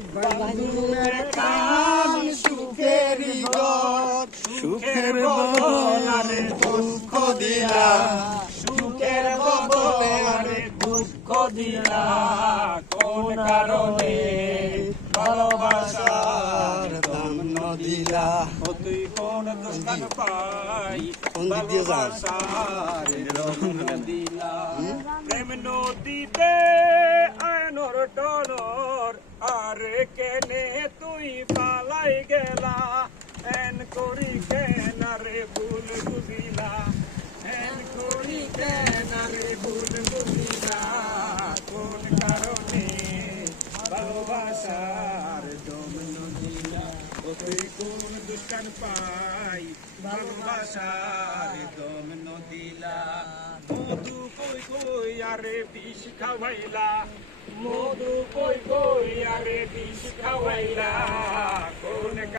বান্ধুমের কান সুখেরই ঘর, সুখের বদলে দুঃখ দিলা, সুখের বদলে দুঃখ দিলা, কোন কারণে ভালোবাসার দাম দিলা? তুই কোন দোকান পাই ভালোবাসার দাম দিলা? প্রেম নদীতে আয়নর টনর, আরে কেনে তুই পালাই গেলা, এন করি কেন রে ভুল বুঝিলা, এন করি কেন রে ভুল বুঝিলা, কোন কারণে ভালোবাসার দম নদিলা? তুই কোন দুষ্টান পাই ভালোবাসার দম নদিলা? মধু কই কই আরে বিষ খাওয়াইলা, মধু কই কই আরে বিষ খাওয়াইলা,